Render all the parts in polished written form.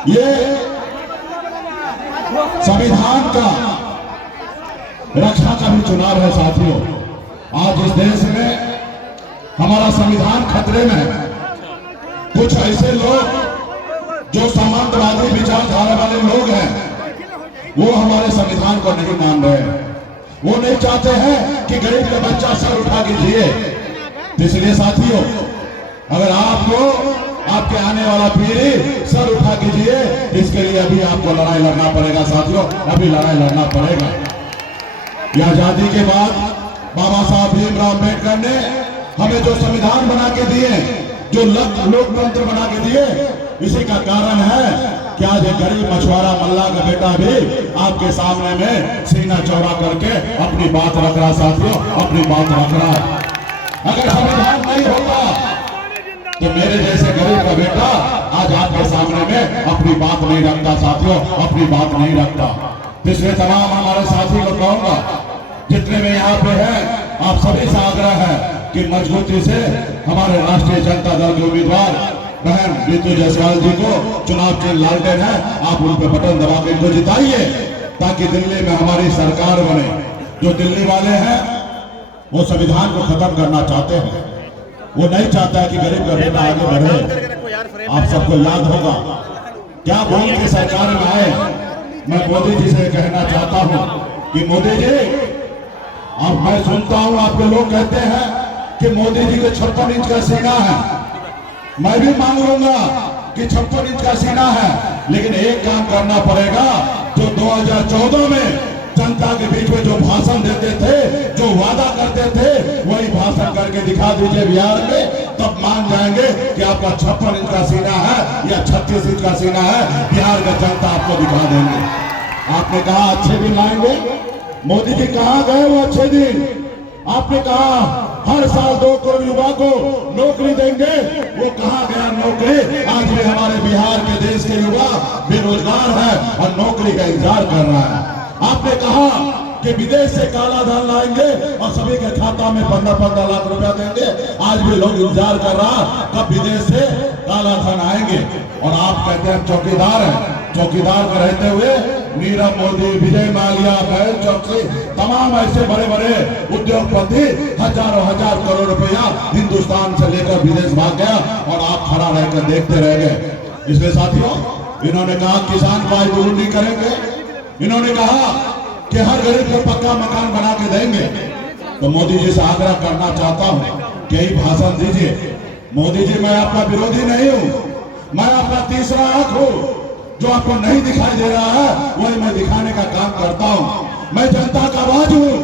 ये संविधान का रक्षा का भी चुनाव है साथियों। आज इस देश में हमारा संविधान खतरे में है। कुछ ऐसे लोग जो सामंतवादी विचारधारा वाले लोग हैं, वो हमारे संविधान को नहीं मान रहे हैं। वो नहीं चाहते हैं कि गरीब का बच्चा सर उठा के जिए। इसलिए साथियों, अगर आपको आपके आने वाला पीढ़ी सर उठा के जिए, इसके लिए अभी आपको लड़ाई लड़ना पड़ेगा साथियों, अभी लड़ाई लड़ना पड़ेगा। यह आजादी के बाद बाबा साहब भीमराव अम्बेडकर ने हमें जो संविधान बना के दिए, जो लोकतंत्र बना के दिए, इसी का कारण है कि आज एक गरीब मछुआरा मल्ला का बेटा भी आपके सामने में सीना चौड़ा करके अपनी बात रख रहा साथियों, अपनी बात रख रहा है। अगर संविधान नहीं होता तो मेरे जैसे गरीब का बेटा आज आपके सामने में अपनी बात नहीं रखता साथियों, अपनी बात नहीं रखता। इसलिए तमाम हमारे साथी को कहूंगा, जितने में यहाँ पे हैं, आप सभी से आग्रह है कि मजबूती से हमारे राष्ट्रीय जनता दल के उम्मीदवार बहन ऋतु जायसवाल जी को चुनाव चिन्ह लालटेन है, आप उन पर बटन दबा के इनको जिताइए, ताकि दिल्ली में हमारी सरकार बने। जो दिल्ली वाले हैं वो संविधान को खत्म करना चाहते हैं, वो नहीं चाहता है कि गरीब का बेटा आगे बढ़े। आप सबको याद होगा क्या बोल के सरकार में आए। मैं मोदी जी से कहना चाहता हूं कि मोदी जी, अब मैं सुनता हूं आपके लोग कहते हैं कि मोदी जी के 56 इंच का सीना है। मैं भी मांग लूंगा कि 56 इंच का सीना है, लेकिन एक काम करना पड़ेगा। जो 2014 में जनता के बीच में जो भाषण देते थे, जो वादा करते थे, वही भाषण करके दिखा दीजिए बिहार में, तब मान जाएंगे कि आपका 56 इंच का सीना है या 36 इंच का सीना है। बिहार का जनता आपको दिखा देंगे। आपने कहा अच्छे दिन लाएंगे, मोदी जी कहाँ गए वो अच्छे दिन? आपने कहा हर साल 2 करोड़ युवा को नौकरी देंगे, वो कहाँ गया नौकरी? आज भी हमारे बिहार के देश के युवा बेरोजगार है और नौकरी का इंतजार कर रहा है। आपने कहा कि विदेश से काला धन लाएंगे और सभी के खाता में 15-15 लाख रुपया देंगे। आज भी लोग इंतजार कर रहा कब विदेश से काला धन आएंगे। और आप कहते हैं चौकीदार हैं। चौकीदार में रहते हुए नीरव मोदी, विजय माल्या, बैल चौकसी, तमाम ऐसे बड़े बड़े उद्योगपति हजारों हजार करोड़ रुपया हिंदुस्तान से लेकर विदेश भाग गया और आप खड़ा रहकर देखते रह गए। इसलिए साथियों, इन्होंने कहा किसान को आय दूर नहीं करेंगे। इन्होंने कहा कि हर गरीब को पक्का मकान बना के देंगे। तो मोदी जी से आग्रह करना चाहता हूं कि यही भाषण दीजिए। मोदी जी, मैं आपका विरोधी नहीं हूं, मैं आपका तीसरा आंख हूं। जो आपको नहीं दिखाई दे रहा है वही मैं दिखाने का काम करता हूं। मैं जनता का आवाज हूं।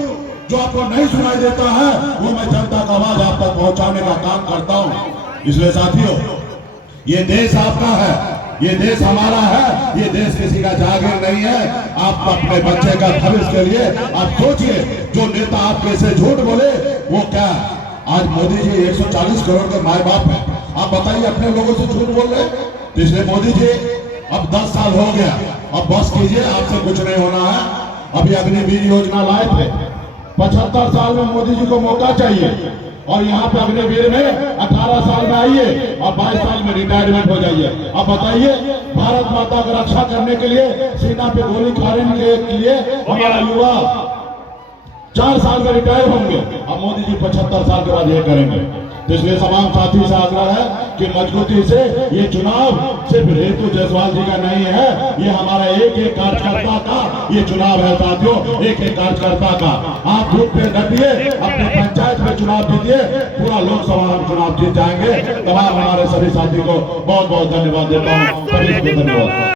जो आपको नहीं सुनाई देता है वो मैं जनता का आवाज आप तक पहुंचाने का काम करता हूं। इसलिए साथियों, ये देश आपका है, ये देश हमारा है, ये देश किसी का जागीर नहीं है। आप अपने बच्चे का भविष्य के लिए आप सोचिए। जो नेता आपके से झूठ बोले वो क्या? आज मोदी जी 140 करोड़ के माए बाप है, आप बताइए अपने लोगों से झूठ बोल रहे। इसलिए मोदी जी, अब 10 साल हो गया, अब बस कीजिए, आपसे कुछ नहीं होना है। अभी अग्निवीर योजना लाए थे, 75 साल में मोदी जी को मौका चाहिए और यहाँ पे अग्निवीर में 18 साल में आइए और 22 साल में रिटायरमेंट हो जाइए। अब बताइए, भारत माता का रक्षा करने के लिए सीना पे गोली खाने के लिए हमारा युवा 4 साल में रिटायर होंगे। अब मोदी जी 75 साल के बाद ये करेंगे। इसलिए तमाम साथी से आग्रह है कि मजबूती से ये चुनाव सिर्फ ऋतु जायसवाल जी का नहीं है, ये हमारा एक एक कार्यकर्ता का ये चुनाव है साथियों, एक एक कार्यकर्ता का। आप धूप पे डटिए, अपने पंचायत में चुनाव जीतिए, पूरा लोकसभा में चुनाव जीत जाएंगे। तमाम हमारे सभी साथी को बहुत बहुत धन्यवाद देता हूँ। सभी को धन्यवाद।